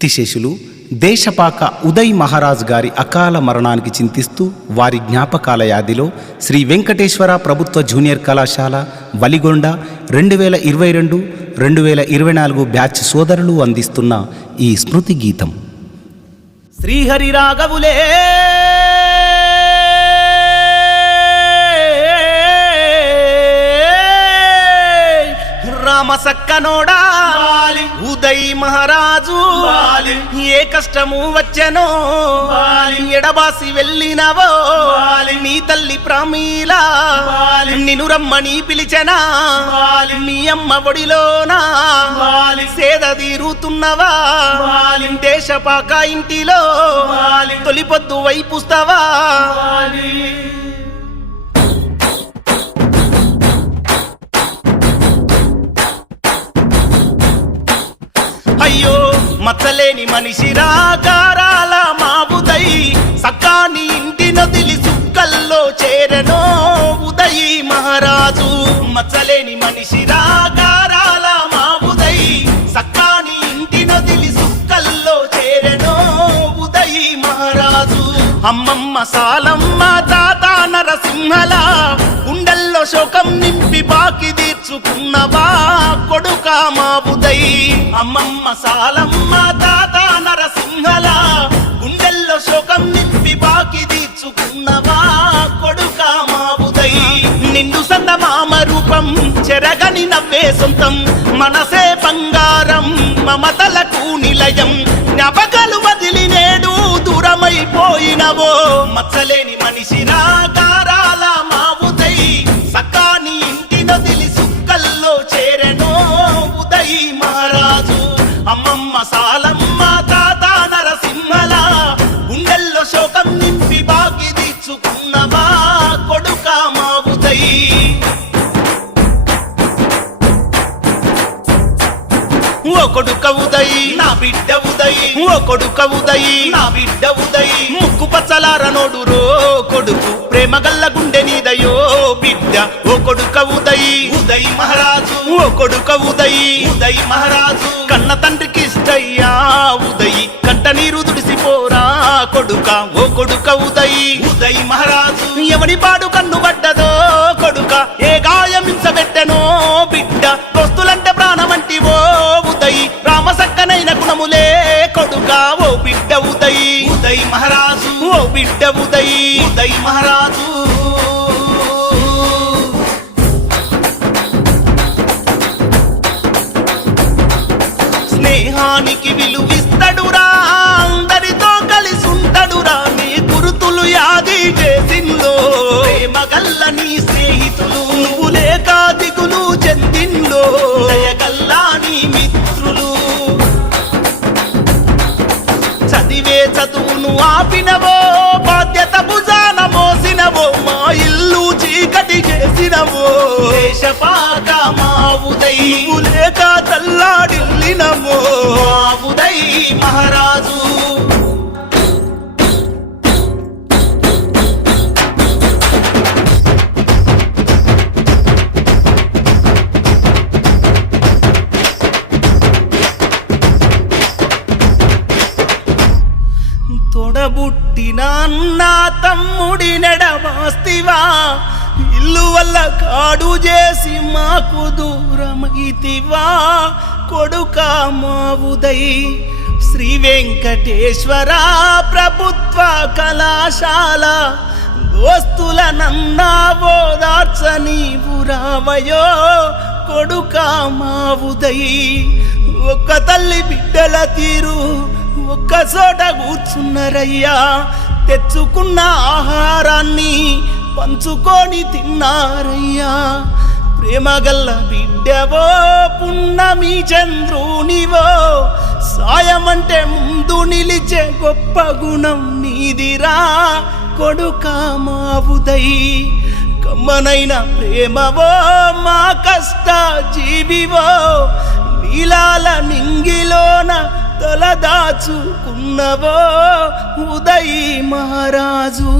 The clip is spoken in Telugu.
కీర్తిశేషులు దేశపాక ఉదయ్ మహారాజ్ గారి అకాల మరణానికి చింతిస్తూ వారి జ్ఞాపకాల యాదిలో శ్రీ వెంకటేశ్వర ప్రభుత్వ జూనియర్ కళాశాల వలిగొండ 2022-2024 బ్యాచ్ సోదరులు అందిస్తున్న ఈ స్మృతి గీతం. శ్రీహరి రాఘవులే రామ సక్కనోడా ఉదయ్ మహారాజు ఏ కష్టము వచ్చెనో ఎడబాసి వెళ్ళినవో నీ తల్లి ప్రమీల నిన్ను రమ్మని పిలిచెనా నీ అమ్మ ఒడిలోనా సేద తీరుతున్నవా దేశపాక ఇంటిలో తొలిపొద్దు వైపుస్తావా అయ్యో మచ్చలేని మనిషి రాగారాల మా ఉదయ్ సక్కాని ఇంటి నదిలి సుక్కల్లో చేరనో ఉదయ్ మహారాజు. మచ్చలేని మనిషి రాగారాల మా ఉదయ్ సక్కాని ఇంటి నదిలి సుక్కల్లో చేరనో ఉదయ్ మహారాజు. అమ్మమ్మ సాలమ్మ తాత నరసింహల గుండెల్లో శోకం నింపి బాకి తీర్చుకున్నవా కొడుక మా ఉదయ్. అమ్మమ్మ సాలమ్మ తాత నరసింహల గుండెల్లో శోకం నింపి బాకి తీర్చుకున్నవా కొడుక మా ఉదయ్. నిండు సందమామ రూపం చెరగని నవ్వే సొంతం మనసే బంగారం మమతలకు నిలయం జ్ఞాపకాలు వదిలి నేడు దూరమైపోయినవో మచ్చలేని మనిషి రాగారాల మా ఉదయ్ సక్కాని ఇంటి నదిలి సుక్కల్లో చేరెనో ఉదయ్ మహారాజు. అమ్మమ్మ సాలమ్మ తాత నరసింహల గుండెల్లో శోకం నింపి బాకి తీర్చుకున్నవా కొడుక మా ఉదయ్. ఓ కొడుక ఉదయ్ నా బిడ్డ ఉదయ్ ఓ కొడుక ఉదయ్ నా బిడ్డ ఉదయ్ ముక్కు పచ్చలార నోడురో కొడుకు ప్రేమ గల్ల గుండె నీదయో బిడ్డ. ఓ కొడుక ఉదయ్ ఉదయ్ మహారాజు ఓ కొడుక ఉదయ్ ఉదయ్ మహారాజు. కన్న తండ్రికి ఇష్టయ్యా ఉదయ్ కంట నీరు దుడిసిపోరా కొడుక. ఓ కొడుక ఉదయ్ ఉదయ్ మహారాజు. ఎవని పాడు కన్ను పడ్డదో కొడుక ఏ గాయమించబెట్టెనో బిడ్డ. దోస్తులంటే ప్రాణమంటివో ఉదయ్ రామ సక్కనైన గుణములే కొడుక. ఓ బిడ్డ ఉదయ్ ఉదయ్ మహారాజు ఓ బిడ్డ ఉదయ్ ఉదయ్ మహారాజు. స్నేహానికి విలువిస్తడురా అందరితో కలిసి ఉంటాడురా నీ గురుతులు యాది చేసిందో ప్రేమ గల్ల నీ స్నేహితులు నువ్వు లేక దిగులు చెందిందో దయగల్లా నీ మిత్రులు. చదివే చదువును ఆపినవో బాధ్యత భుజాన మోసినవో మా ఇల్లు చీకటి చేసినవో దేశపాక మా ఉదయ్ నువ్వు లేక తల్లాడిల్లినవో మా ఉదయ్ మహారాజు. తొడబుట్టిన అన్నా తమ్ముడి నెడమాస్తివా ఇల్లు వల్ల కాడు చేసి మాకు దూరమైతివా కొడుక మా ఉదయ్. శ్రీ వెంకటేశ్వర ప్రభుత్వ కళాశాల దోస్తుల నన్నావో దార్చని బురావయో కొడుక మా ఉదయ్. ఒక్క తల్లి బిడ్డల తీరు ఒక్క చోట కూర్చున్నారయ్యా తెచ్చుకున్న ఆహారాన్ని పంచుకొని తిన్నారయ్యా. ప్రేమగల్ల బిడ్డవో పున్నమి చంద్రునివో సాయమంటే ముందు నిలిచే గొప్ప గుణం నీదిరా కొడుక మా ఉదయ్. కమ్మనైన ప్రేమవో మా కష్ట జీవివో నీలాల నింగిలోన తలదాచుకున్నవో ఉదయ్ మహారాజు.